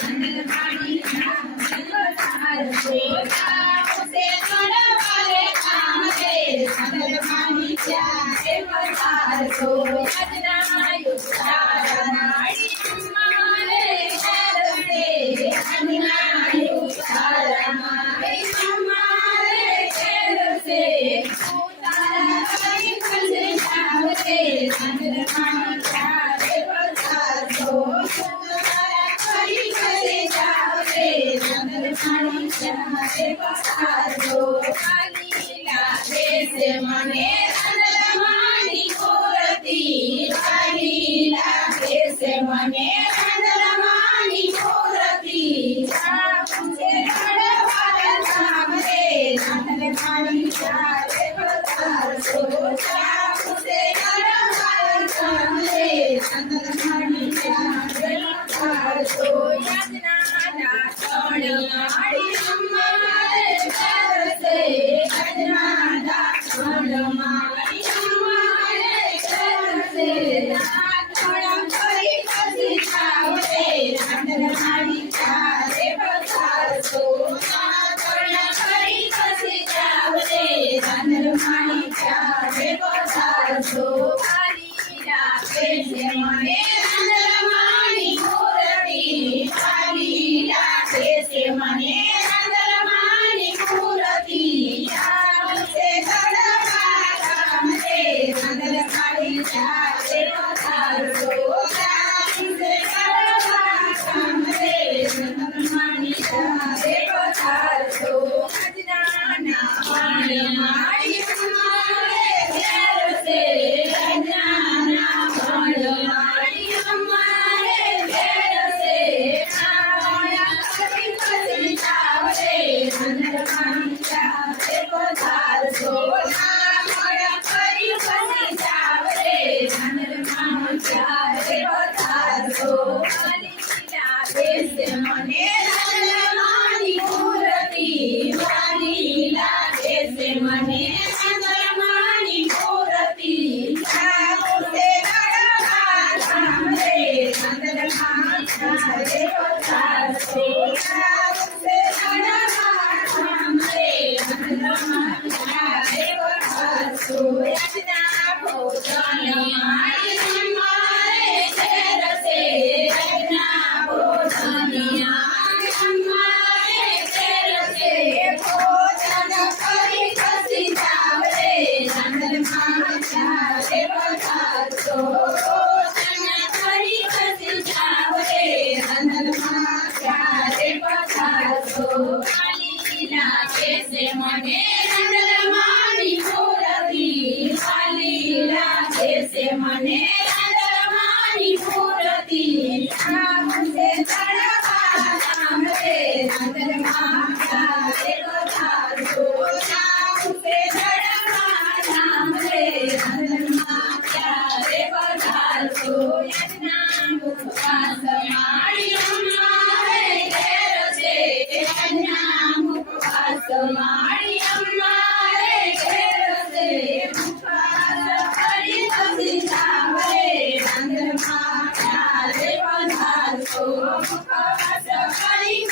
चंद्रमाणी उसे चढ़वाले काम दे चंद्रमाणी चाहे पधार सो अजनायु सारनाड़ी हमारे घर से अजनायु सारनाड़ी हमारे घर से उतारा कहीं फंस जाओगे चंद्रमाणी चाहे पधार सो उतारा कहीं फंस जाओगे चंद्रमाणी चाहे पधार सो लीला जैसे मने चंद्रमाणी मूर्ति लीला जैसे मने चंद्रमाणी मूर्ति मुझे चढ़वाला धाम रे चंद्रमाणी चाहे पधार सो मुझे चढ़वाला धाम रे चंद्रमाणी चाहे पधार सो यातना ना चढ़वाड़ी हमारे घर से अजनादा चढ़वाड़ी हमारे घर से थोड़ा कोई कसी जावे चंद्रमाणी चाहे पधार सो थोड़ा कोई कसी जावे चंद्रमाणी चाहे पधार सो लीला जैसे मने चंद्रमाणी मूर्ति लीला जैसे मने चंद्रमाणी मूर्ति मुझे चढ़वाला हमरे चंद्रमाणी चाहे पधार सो मुझे चढ़वाला हमरे चंद्रमाणी चाहे पधार सो अजनाना माड़ी हमारे घर से अजनाना माड़ी हमारे घर से आया कभी कभी जावे चंद्रमाणी चाहे पधार सो आया कभी कभी जावे चंद्रमाणी चाहे पधार सो लीला जैसे मने चंद्रमाणी मूर्ति लीला जैसे मने चंद्रमाणी मूर्ति मुझे चढ़वाला धाम रे चंद्रमाणी चाहे पधार सो मुझे चढ़वाला धाम रे चंद्रमाणी चाहे पधार सो यातना भोजन माड़ी हमारे घर से यातना भोजन हमारे घर से भोजन करी कसी जावे चंद्रमाणी चाहे पधार सो भोजन करी कसी जावे चंद्रमाणी चाहे पधार सो लीला जैसे मने चंद्रमाणी मूर्ति लीला जैसे मने चंद्रमाणी मूर्ति मुझे चढ़वाला धाम रे चंद्रमाणी चाहे पधार सो मुझे चढ़वाला धाम रे चंद्रमाणी चाहे पधार सो यातना मुखवास माड़ी हमारे घर से यातना मुखवास माड़ी हमारे घर से मुखवास करी कसी जावे चंद्रमाणी चाहे पधार सो मुखवास करी